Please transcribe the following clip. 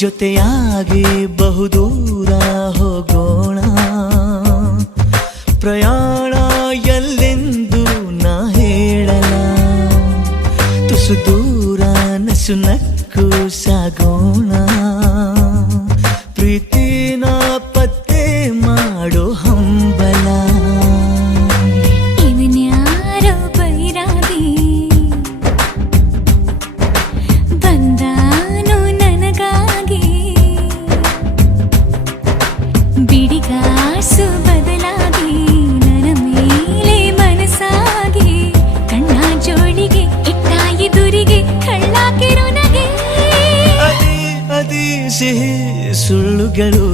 ಜೊತೆಯಾಗಿ ಬಹುದೂರ ಹೋಗೋಣ, ಪ್ರಯಾಣ ಎಲ್ಲೆಂದು ನಾ ಹೇಳಲ, ತುಸು ದೂರ ನಸು ನಕ್ಕು ಸಾಗೋಣ, ಪ್ರೀತಿನ ಪತ್ತೆ ಮಾಡೋ ಹಂಬಲ. ಇವನ್ಯಾರೋ ಬೈರಾಗಿ ಬಂದಾನು ನನಗಾಗಿ, ಬಿಡಿಗಾಸು ಬದಲಾಗಿ ನನ್ನ ಮೇಲೆ ಮನಸ್ಸಾಗಿ, ಕಣ್ಣ ಜೋಳಿಗೆ ಇಟ್ಟ ಎದುರಿಗೆ ಕಳ್ಳಾಕಿರೋ ನಗೆ. ಅದಿ ಸಿಹಿ ಸುಳ್ಳುಗಳು